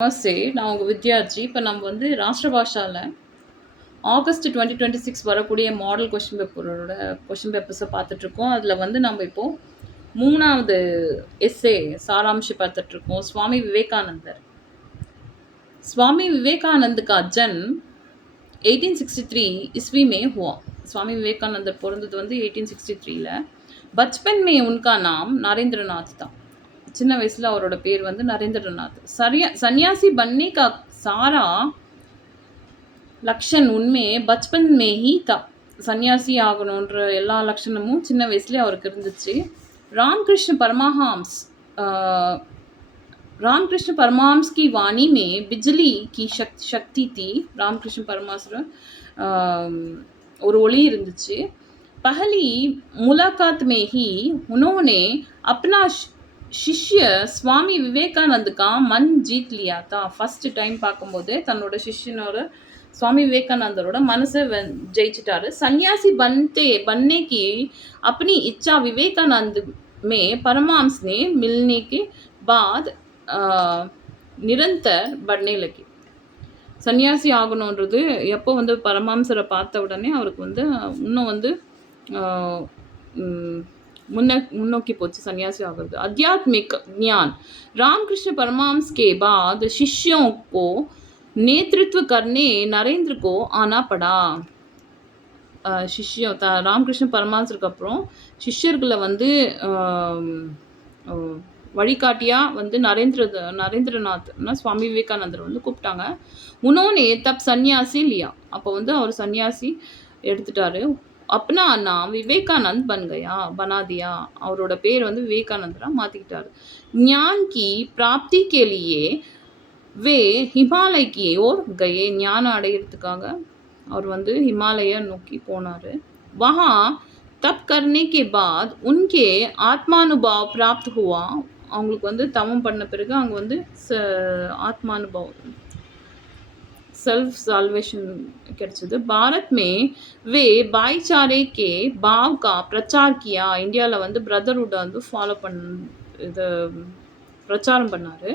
நமஸ்தே. நான் உங்க வித்யார்ஜி. இப்ப நம்ம வந்து ராஷ்டிர பாஷால ஆகஸ்ட் 2026 வரக்கூடிய மாடல் கொஸ்டின் பேப்பர்ஸ பார்த்துட்டுருக்கோம். அதுல வந்து நம்ம இப்போ 3வது எஸ்ஸே सारांश பார்த்துட்டுருக்கோம். स्वामी विवेकानंद स्वामी विवेकानंद का जन्म 1863 ईस्वी में हुआ. स्वामी विवेकानंद பிறந்தது வந்து 1863ல. बचपन में उनका नाम नरेंद्रनाथ था. சின்ன வயசுல அவரோட பேர் வந்து நரேந்திரநாத். सन्यासी बनने का सारा लक्षण उनमें बचपन में ही था. சன்னியாசி ஆகணுன்ற எல்லா லட்சணமும் சின்ன வயசுலேயே அவருக்கு இருந்துச்சு. रामकृष्ण परमहंस रामकृष्ण परमहंस की वाणी में बिजली की शक्ति थी. रामकृष्ण परमहंस ஒரு ஒளி இருந்துச்சு. पहली मुलाकात में ही उन्होंने अपना शिष्य स्वामी विवेकानंद का मन जीत लिया था. फर्स्ट टाइम பார்க்கும்போது தன்னோட சிஷ்யனோட स्वामी विवेकानंदரோட मनसे ஜெயிச்சிட்டாரு. सन्यासी बनने की अपनी इच्छा विवेकानंद में परमहंस ने मिलने के बाद निरंतर बढ़ने लगी. சன்னியாசி ஆகணுன்றது எப்போ வந்து பரமஹம்சரை பார்த்த உடனே அவருக்கு வந்து இன்னும் வந்து मुन्नोकी पोची सन्यासी आगर्द. आध्यात्मिक ज्ञान रामकृष्ण परमहंस के बाद शिष्यों को नेतृत्व करने नरेंद्र को आना पड़ा. शिष्यों रामकृष्ण परमहंसருக்கு அப்புறம் சிஷ்யர்களை வந்து வழிகாட்டியா வந்து நரேந்திரநாத்னா சுவாமி விவேகானந்தர் வந்து கூப்பிட்டாங்க. உன்னோனே தப் சன்னியாசி லியா. அப்போ வந்து அவர் சன்னியாசி எடுத்துட்டாரு. अपना नाम विवेकानंद बना दिया. அவரோட பேர் வந்து விவேகானந்தரா மாத்திக்கிட்டாரு. ज्ञान की प्राप्ति के लिए वे हिमालय की ओर गए. ஞானம் அடையிறதுக்காக அவர் வந்து हिमालय நோக்கி போனாரு. वहाँ तप करने के बाद उनके आत्मानुभव प्राप्त हुआ. அவங்களுக்கு வந்து தவம் பண்ண பிறகு அங்க வந்து ஆத்மானுபவம் सेल्फ साल्वेशन கிடைச்சது. भारत में वे भाईचारे के भाव का प्रचार किया. இந்தியாவில் வந்து பிரதர்ஹுட் வந்து ஃபாலோ இது பிரச்சாரம் பண்ணாரு.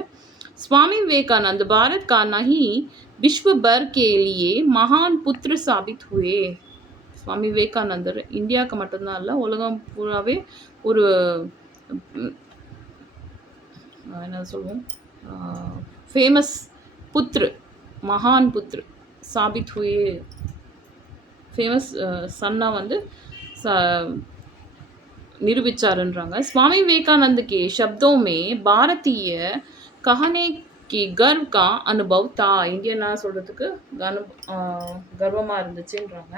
स्वामी विवेकानंद भारत का नहीं विश्व भर के लिए महान पुत्र साबित हुए. स्वामी विवेकानंदर இந்தியாவுக்கு மட்டும்தான் இல்லை, உலகம் பூராவே ஒரு என்ன சொல்லுவோம் ஃபேமஸ் புத்ரு, महान पुत्र साबित हुए. फेमस सन्ना வந்து நிரூபிச்சாருன்றாங்க. स्वामी विवेकानंद के शब्दों में भारतीय कहने की गर्व का अनुभव था. இந்தியனா சொல்றதுக்கு கர்வமா இருந்துச்சுன்றாங்க.